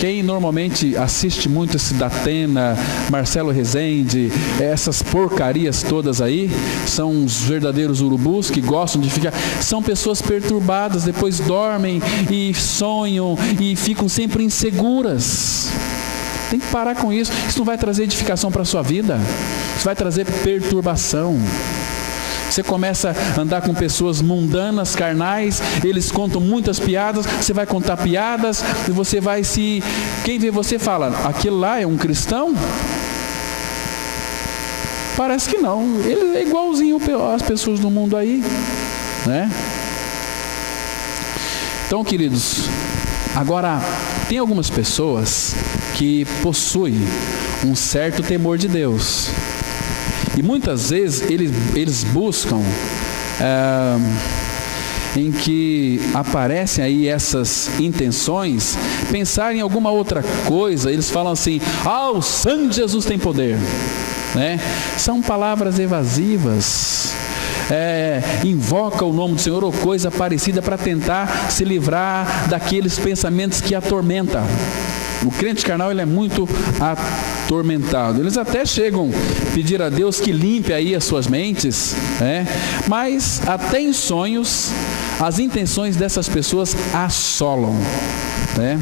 Quem normalmente assiste muito esse Datena, Marcelo Rezende, essas porcarias todas aí, são os verdadeiros urubus que gostam de ficar, são pessoas perturbadas, depois dormem e sonham e ficam sempre inseguras. Tem que parar com isso. Isso não vai trazer edificação para a sua vida, isso vai trazer perturbação. Você começa a andar com pessoas mundanas, carnais, eles contam muitas piadas, você vai contar piadas, e você vai se... Quem vê você fala, aquele lá é um cristão? Parece que não, ele é igualzinho às pessoas do mundo aí, né? Então, queridos, agora, tem algumas pessoas que possuem um certo temor de Deus. E muitas vezes eles buscam, em que aparecem aí essas intenções, pensar em alguma outra coisa. Eles falam assim, o sangue de Jesus tem poder, né? São palavras evasivas. Invoca o nome do Senhor ou coisa parecida para tentar se livrar daqueles pensamentos que atormentam. O crente carnal, ele é muito atormentado. Eles até chegam a pedir a Deus que limpe aí as suas mentes, né? Mas até em sonhos, as intenções dessas pessoas assolam, né?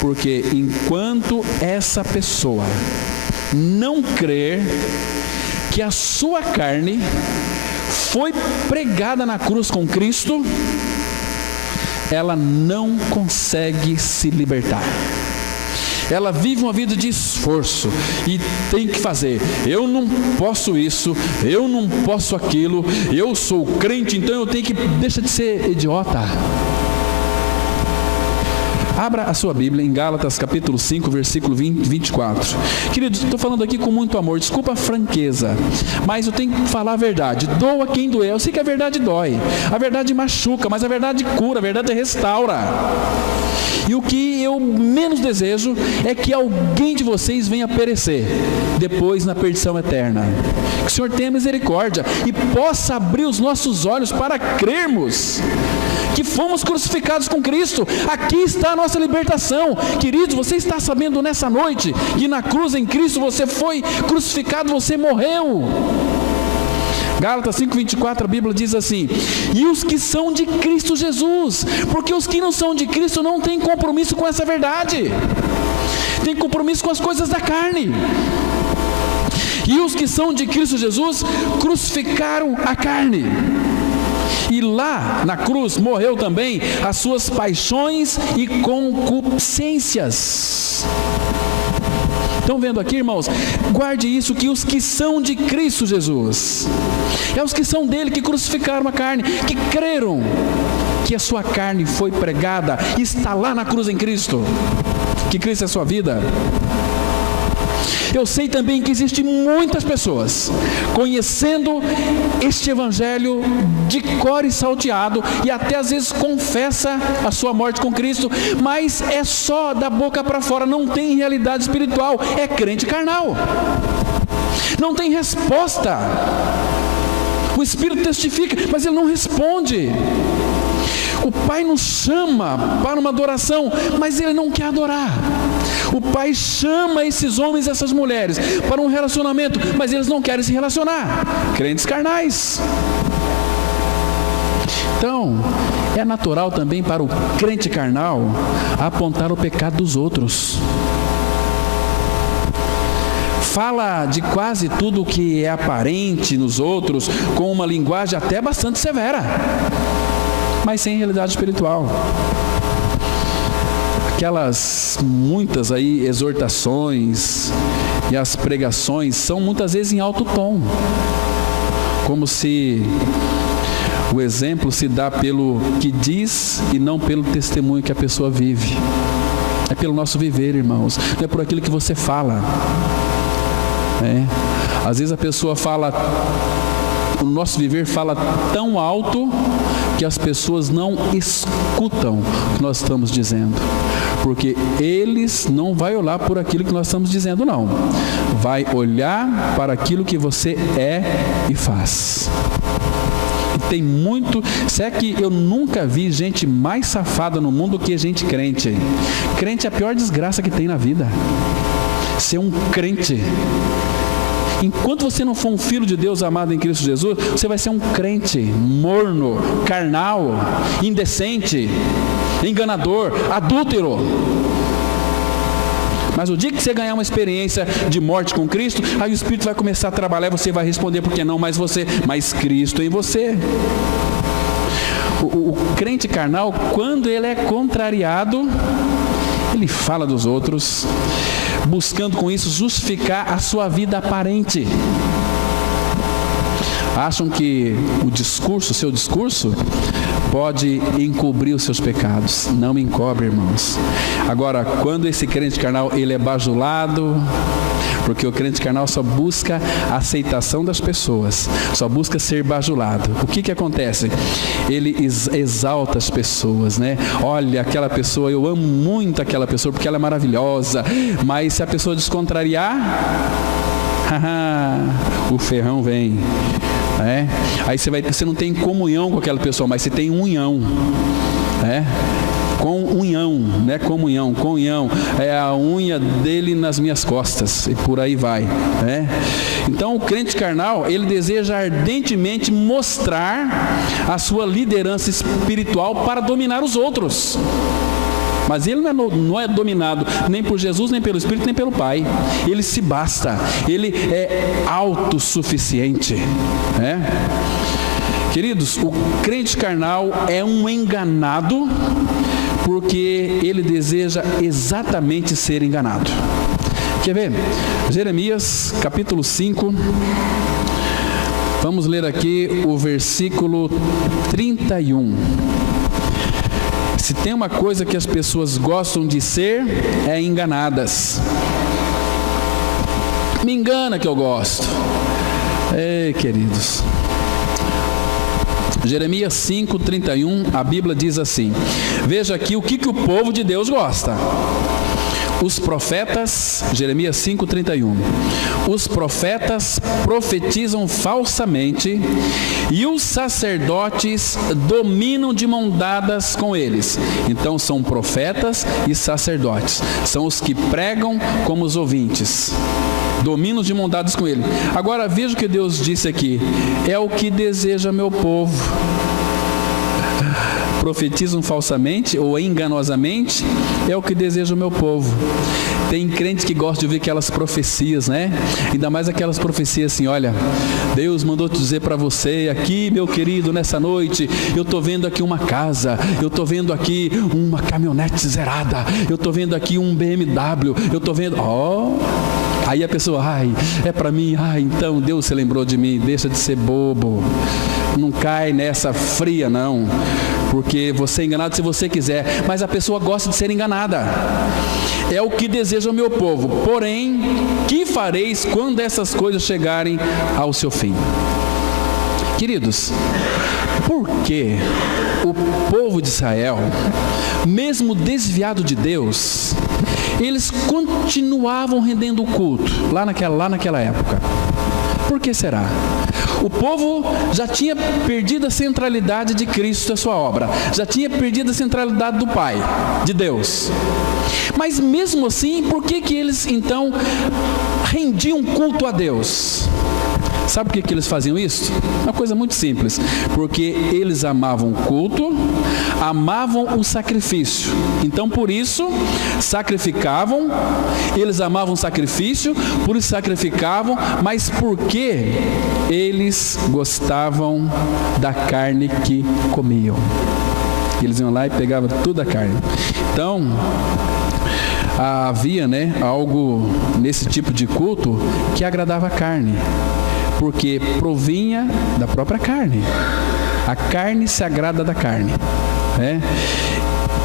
Porque enquanto essa pessoa não crer que a sua carne foi pregada na cruz com Cristo, ela não consegue se libertar. Ela vive uma vida de esforço e tem que fazer. Eu não posso isso, eu não posso aquilo, eu sou crente, então eu tenho que... Deixa de ser idiota. Abra a sua Bíblia em Gálatas capítulo 5, versículo 24. Queridos, estou falando aqui com muito amor, desculpa a franqueza, mas eu tenho que falar a verdade. Doa quem doer. Eu sei que a verdade dói, a verdade machuca, mas a verdade cura, a verdade restaura. E o que eu menos desejo é que alguém de vocês venha perecer depois na perdição eterna. Que o Senhor tenha misericórdia e possa abrir os nossos olhos para crermos que fomos crucificados com Cristo. Aqui está a nossa libertação. Queridos, você está sabendo nessa noite que na cruz em Cristo você foi crucificado, você morreu. Gálatas 5:24, a Bíblia diz assim: e os que são de Cristo Jesus, porque os que não são de Cristo não têm compromisso com essa verdade, tem compromisso com as coisas da carne. E os que são de Cristo Jesus crucificaram a carne. E lá na cruz morreu também as suas paixões e concupiscências. Estão vendo aqui, irmãos? Guarde isso, que os que são de Cristo Jesus, é os que são dele, que crucificaram a carne, que creram que a sua carne foi pregada, está lá na cruz em Cristo, que Cristo é a sua vida. Eu sei também que existem muitas pessoas conhecendo este evangelho de cor e salteado, e até às vezes confessa a sua morte com Cristo, mas é só da boca para fora, não tem realidade espiritual, é crente carnal, não tem resposta. O Espírito testifica, mas ele não responde. O Pai nos chama para uma adoração, mas ele não quer adorar. O Pai chama esses homens e essas mulheres para um relacionamento, mas eles não querem se relacionar. Crentes carnais. Então, é natural também para o crente carnal apontar o pecado dos outros. Fala de quase tudo que é aparente nos outros, com uma linguagem até bastante severa, mas sem realidade espiritual. Aquelas muitas aí exortações e as pregações são muitas vezes em alto tom, como se o exemplo se dá pelo que diz e não pelo testemunho que a pessoa vive. É pelo nosso viver, irmãos, não é por aquilo que você fala. Às vezes a pessoa fala, o nosso viver fala tão alto que as pessoas não escutam o que nós estamos dizendo, porque eles não vão olhar por aquilo que nós estamos dizendo, não, vai olhar para aquilo que você é e faz. E tem muito, se é que eu nunca vi gente mais safada no mundo que gente crente. Crente é a pior desgraça que tem na vida, ser um crente. Enquanto você não for um filho de Deus amado em Cristo Jesus, você vai ser um crente morno, carnal, indecente, enganador, adúltero. Mas o dia que você ganhar uma experiência de morte com Cristo, aí o Espírito vai começar a trabalhar e você vai responder, porque não mais você, mas Cristo em você. O crente carnal, quando ele é contrariado, ele fala dos outros, buscando com isso justificar a sua vida aparente. Acham que o seu discurso, pode encobrir os seus pecados. Não encobre, irmãos. Agora, quando esse crente carnal, ele é bajulado, porque o crente carnal só busca a aceitação das pessoas, só busca ser bajulado. O que acontece? Ele exalta as pessoas, né? Olha, aquela pessoa, eu amo muito aquela pessoa porque ela é maravilhosa, mas se a pessoa descontrariar, o ferrão vem. Aí você não tem comunhão com aquela pessoa, mas você tem união, comunhão, né? Comunhão, é a unha dele nas minhas costas, e por aí vai, Então o crente carnal, ele deseja ardentemente mostrar a sua liderança espiritual para dominar os outros. Mas ele não é dominado nem por Jesus, nem pelo Espírito, nem pelo Pai. Ele se basta, ele é autossuficiente. Queridos, o crente carnal é um enganado, porque ele deseja exatamente ser enganado. Quer ver? Jeremias capítulo 5, vamos ler aqui o versículo 31. Se tem uma coisa que as pessoas gostam de ser, é enganadas. Me engana que eu gosto. Ei, queridos. Jeremias 5, 31, a Bíblia diz assim: veja aqui o que o povo de Deus gosta. Os profetas, Jeremias 5, 31, os profetas profetizam falsamente e os sacerdotes dominam de mão dadas com eles. Então são profetas e sacerdotes, são os que pregam como os ouvintes, dominam de mão dadas com ele. Agora veja o que Deus disse aqui: é o que deseja meu povo. Profetizam falsamente ou enganosamente, é o que deseja o meu povo. Tem crente que gosta de ouvir aquelas profecias, né? Ainda mais aquelas profecias assim: olha, Deus mandou te dizer para você aqui, meu querido, nessa noite, eu estou vendo aqui uma casa, eu estou vendo aqui uma caminhonete zerada, eu estou vendo aqui um BMW, eu estou vendo... Aí a pessoa, é para mim, então Deus se lembrou de mim. Deixa de ser bobo, não cai nessa fria não, porque você é enganado se você quiser, mas a pessoa gosta de ser enganada. É o que deseja o meu povo, porém, que fareis quando essas coisas chegarem ao seu fim? Queridos, por que o povo de Israel, mesmo desviado de Deus, eles continuavam rendendo o culto lá naquela época? Por que será? O povo já tinha perdido a centralidade de Cristo, a sua obra, já tinha perdido a centralidade do Pai, de Deus. Mas mesmo assim, por que eles então rendiam culto a Deus? Sabe por que eles faziam isso? Uma coisa muito simples: porque eles amavam o culto, amavam o sacrifício. Então por isso sacrificavam, eles amavam o sacrifício, por isso sacrificavam, mas porque eles gostavam da carne que comiam. Eles iam lá e pegavam toda a carne. Então havia, algo nesse tipo de culto que agradava a carne, porque provinha da própria carne. A carne se agrada da carne.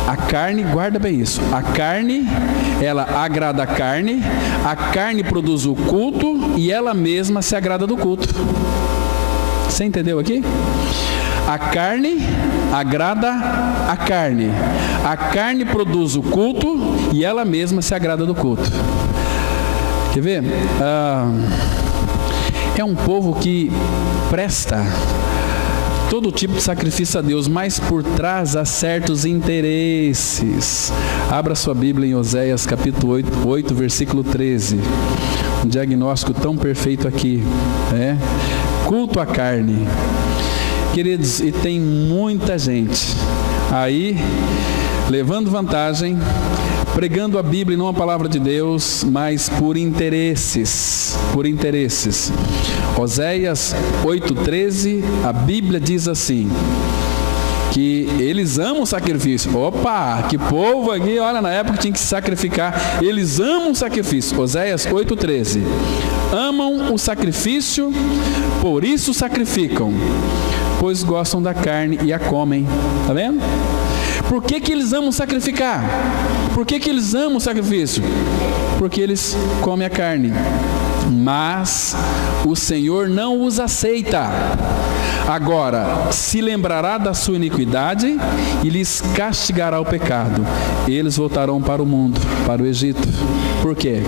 A carne, guarda bem isso, a carne, ela agrada a carne produz o culto e ela mesma se agrada do culto. Você entendeu aqui? A carne agrada a carne produz o culto e ela mesma se agrada do culto. Quer ver? É um povo que presta todo tipo de sacrifício a Deus, mas por trás há certos interesses. Abra sua Bíblia em Oséias capítulo 8, versículo 13. Um diagnóstico tão perfeito aqui. Culto à carne. Queridos, e tem muita gente aí levando vantagem, pregando a Bíblia e não a palavra de Deus, mas por interesses. Oséias 8,13, a Bíblia diz assim, que eles amam sacrifício. Opa, que povo aqui, olha, na época tinha que se sacrificar. Eles amam sacrifício. Oséias 8,13. Amam o sacrifício, por isso sacrificam, pois gostam da carne e a comem. Está vendo? Por que eles amam sacrificar? Por que eles amam o sacrifício? Porque eles comem a carne. Mas o Senhor não os aceita. Agora, se lembrará da sua iniquidade e lhes castigará o pecado. Eles voltarão para o mundo, para o Egito. Por quê?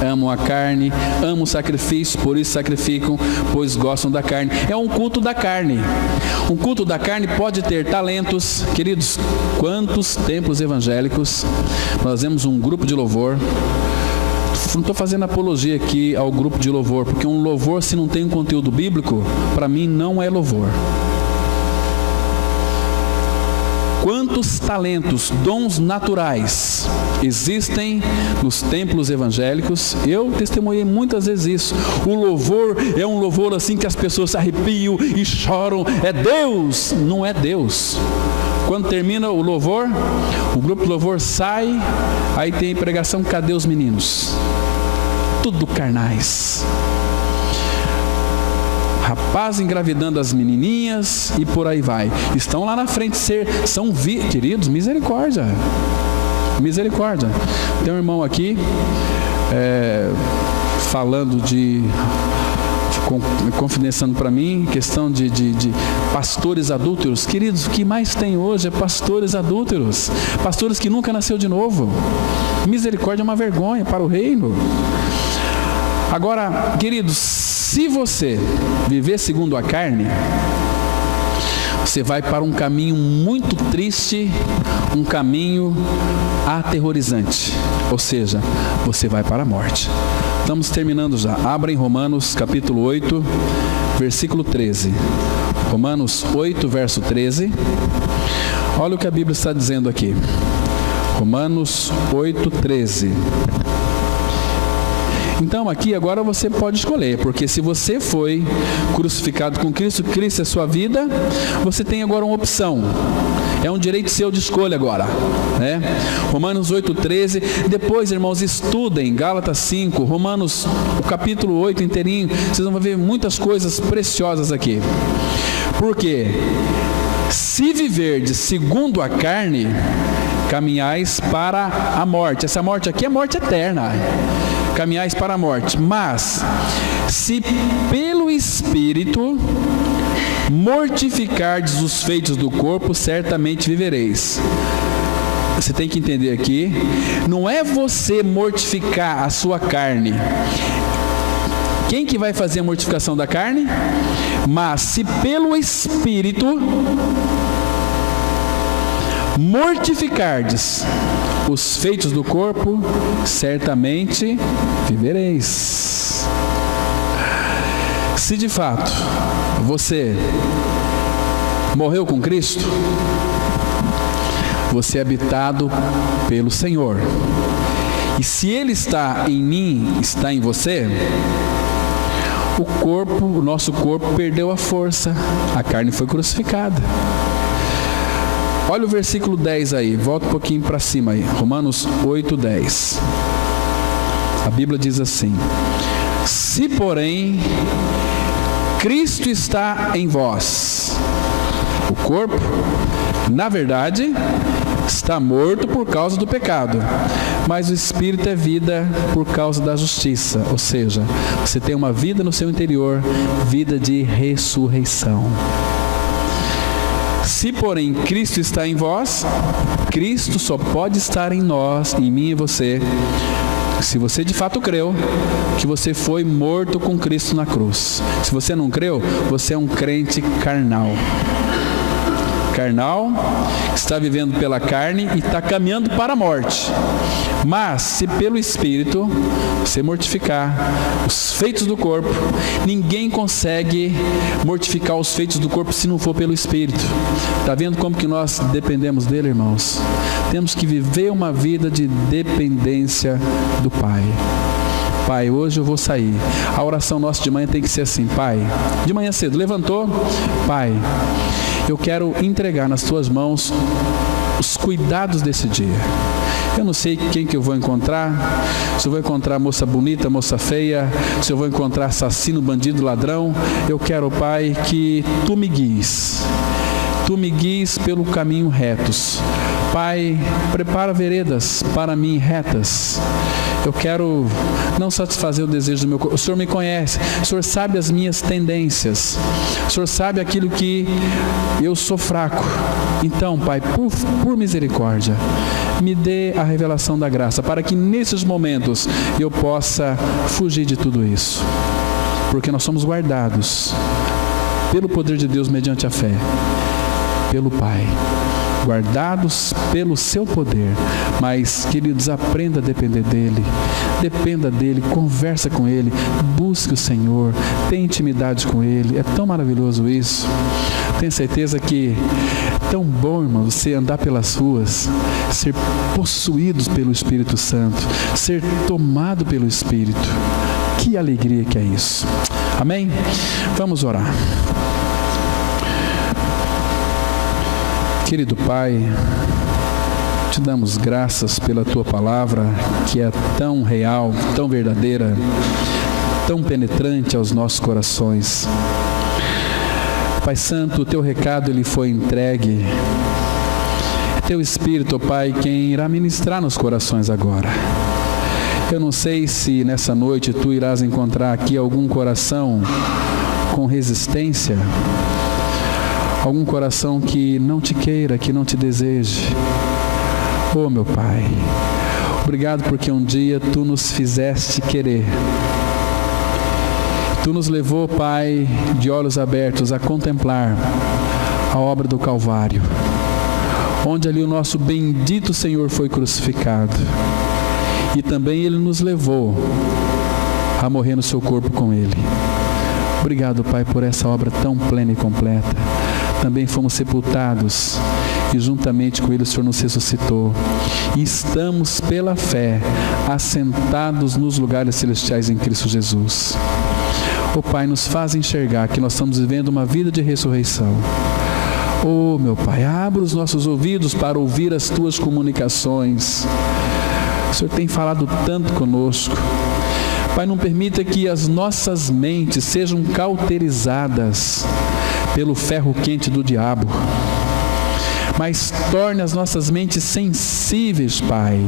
Amam a carne, amam o sacrifício, por isso sacrificam, pois gostam da carne. É um culto da carne. Um culto da carne pode ter talentos. Queridos, quantos templos evangélicos nós vemos um grupo de louvor. Não estou fazendo apologia aqui ao grupo de louvor, porque um louvor, se não tem um conteúdo bíblico, para mim não é louvor. Quantos talentos, dons naturais existem nos templos evangélicos? Eu testemunhei muitas vezes isso. O louvor é um louvor assim que as pessoas se arrepiam e choram. É Deus, não é Deus. Quando termina o louvor, o grupo de louvor sai, aí tem pregação, cadê os meninos? Tudo carnais. Rapaz engravidando as menininhas e por aí vai. Estão lá na frente, queridos, misericórdia. Misericórdia. Tem um irmão aqui, falando confidenciando para mim, questão de pastores adúlteros. Queridos, o que mais tem hoje é pastores adúlteros. Pastores que nunca nasceu de novo. Misericórdia é uma vergonha para o reino. Agora, queridos, se você viver segundo a carne, você vai para um caminho muito triste, um caminho aterrorizante. Ou seja, você vai para a morte. Estamos terminando já. Abra em Romanos capítulo 8, versículo 13. Romanos 8, verso 13. Olha o que a Bíblia está dizendo aqui. Romanos 8, 13. Então aqui agora você pode escolher, porque se você foi crucificado com Cristo, Cristo é sua vida, você tem agora uma opção. É um direito seu de escolha agora, né? Romanos 8,13. Depois, irmãos, estudem Gálatas 5, Romanos, o capítulo 8 inteirinho. Vocês vão ver muitas coisas preciosas aqui. Porque se viverdes segundo a carne, caminhais para a morte. Essa morte aqui é morte eterna. Caminhais para a morte. Mas se pelo Espírito mortificardes os feitos do corpo, certamente vivereis. Você tem que entender aqui, não é você mortificar a sua carne. Quem que vai fazer a mortificação da carne? Mas se pelo Espírito mortificardes os feitos do corpo, certamente vivereis. Se de fato você morreu com Cristo, você é habitado pelo Senhor. E se Ele está em mim, está em você, o nosso corpo perdeu a força, a carne foi crucificada. Olha o versículo 10 aí, volta um pouquinho para cima aí, Romanos 8, 10. A Bíblia diz assim: se porém Cristo está em vós, o corpo, na verdade, está morto por causa do pecado, mas o Espírito é vida por causa da justiça. Ou seja, você tem uma vida no seu interior, vida de ressurreição. Se, porém, Cristo está em vós, Cristo só pode estar em nós, em mim e você, se você de fato creu que você foi morto com Cristo na cruz. Se você não creu, você é um crente carnal. Carnal, está vivendo pela carne e está caminhando para a morte. Mas, se pelo Espírito você mortificar os feitos do corpo, ninguém consegue mortificar os feitos do corpo se não for pelo Espírito. Está vendo como que nós dependemos dele, irmãos? temos que viver uma vida de dependência do Pai. Pai, hoje eu vou sair. A oração nossa de manhã tem que ser assim: Pai, de manhã cedo, levantou? Pai, eu quero entregar nas Tuas mãos os cuidados desse dia. Eu não sei quem que eu vou encontrar, se eu vou encontrar moça bonita, moça feia, se eu vou encontrar assassino, bandido, ladrão. Eu quero, Pai, que Tu me guies. Tu me guies pelo caminho retos. Pai, prepara veredas para mim retas. Eu quero não satisfazer o desejo do meu corpo. O Senhor me conhece. O Senhor sabe as minhas tendências. O Senhor sabe aquilo que eu sou fraco. Então, Pai, por misericórdia, me dê a revelação da graça, para que nesses momentos eu possa fugir de tudo isso. Porque nós somos guardados pelo poder de Deus mediante a fé, pelo Pai. Guardados pelo seu poder, mas, queridos, aprenda a depender dEle, dependa dEle, conversa com Ele, busque o Senhor, tenha intimidade com Ele. É tão maravilhoso isso. Tenho certeza que é tão bom, irmão, você andar pelas ruas, ser possuídos pelo Espírito Santo, ser tomado pelo Espírito. Que alegria que é isso. Amém? Vamos orar. Querido Pai, Te damos graças pela Tua palavra, que é tão real, tão verdadeira, tão penetrante aos nossos corações. Pai Santo, o Teu recado ele foi entregue. É Teu Espírito, ó Pai, quem irá ministrar nos corações agora. Eu não sei se nessa noite Tu irás encontrar aqui algum coração com resistência, algum coração que não Te queira, que não Te deseje. Oh, meu Pai, obrigado porque um dia Tu nos fizeste querer. Tu nos levou, Pai, de olhos abertos a contemplar a obra do Calvário, onde ali o nosso bendito Senhor foi crucificado. E também Ele nos levou a morrer no Seu corpo com Ele. Obrigado, Pai, por essa obra tão plena e completa. Também fomos sepultados e juntamente com Ele o Senhor nos ressuscitou. E estamos pela fé assentados nos lugares celestiais em Cristo Jesus. Oh Pai, nos faz enxergar que nós estamos vivendo uma vida de ressurreição. Oh meu Pai, abra os nossos ouvidos para ouvir as Tuas comunicações. O Senhor tem falado tanto conosco. Pai, não permita que as nossas mentes sejam cauterizadas pelo ferro quente do diabo, mas torne as nossas mentes sensíveis, Pai,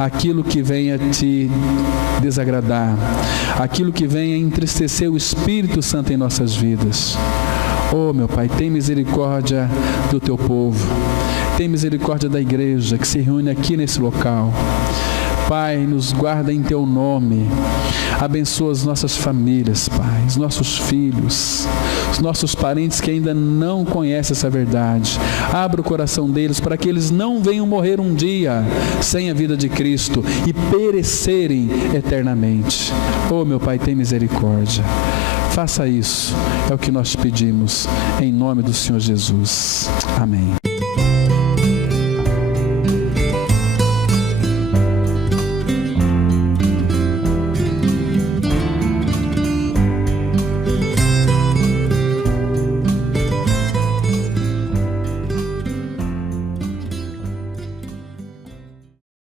àquilo que venha Te desagradar, aquilo que venha entristecer o Espírito Santo em nossas vidas. Oh, meu Pai, tem misericórdia do Teu povo, tem misericórdia da igreja que se reúne aqui nesse local. Pai, nos guarda em Teu nome, abençoa as nossas famílias, Pai, os nossos filhos, os nossos parentes que ainda não conhecem essa verdade. Abra o coração deles para que eles não venham morrer um dia sem a vida de Cristo e perecerem eternamente. Oh, meu Pai, tem misericórdia. Faça isso, é o que nós te pedimos, em nome do Senhor Jesus. Amém.